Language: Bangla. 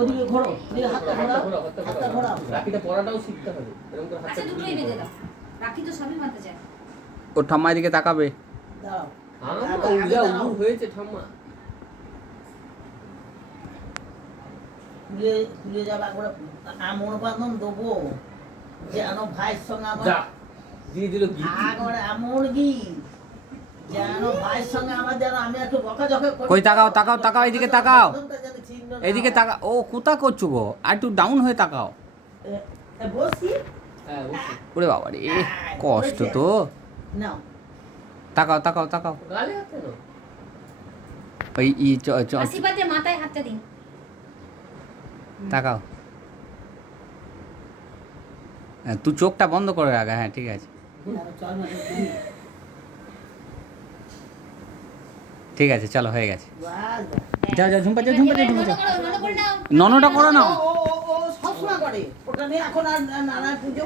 ওদিকে ঘোরো, দিয়ে হাতটা ঘোরাও, হাতটা ঘোরাও। রাখিটা পড়াটাও শিখতে হবে। এরকম করে হাতটা দুটোই বেঁধে দাও। রাখি তো সবই মানতে চায়। ও ঠাম্মার দিকে তাকাবে। দাও। উজা উজু হয়েছে ঠাম্মা। খুলে যাবে একবার আমন বাঁধন দেবো যেন ভাইয়ের সঙ্গে আমার দিয়ে দিল গীত। একবারে এমন গীত যেন ভাইয়ের সঙ্গে আমার যেন আমি একটু বকাঝকা করি। কই তাকাও তাকাও তাকাও, এইদিকে তাকাও, এইদিকে তাকাও। ও কোথা করছো গো? আর একটু ডাউন হয়ে তাকাও। বসি। হ্যাঁ অবশ্যই। ওরে বাবা রে, কষ্ট তো। নাও তাকাও তাকাও তাকাও। গালে হাত কেন? ওই আশীর্বাদে মাথায় হাতটা দিন। তাকাও। হ্যাঁ, তুই চোখটা বন্ধ করে রাখ। হ্যাঁ ঠিক আছে, চল না ঠিক আছে, চলো হয়ে গেছে। বাস যাও যাও, ঝুম্পা যাও, ঝুম্পা যাও, ঝুম্পা যাও। নন করে নাও। ননটা করো না। ও সবসময় করে ওটা নিয়ে এখন আর নানা পুজো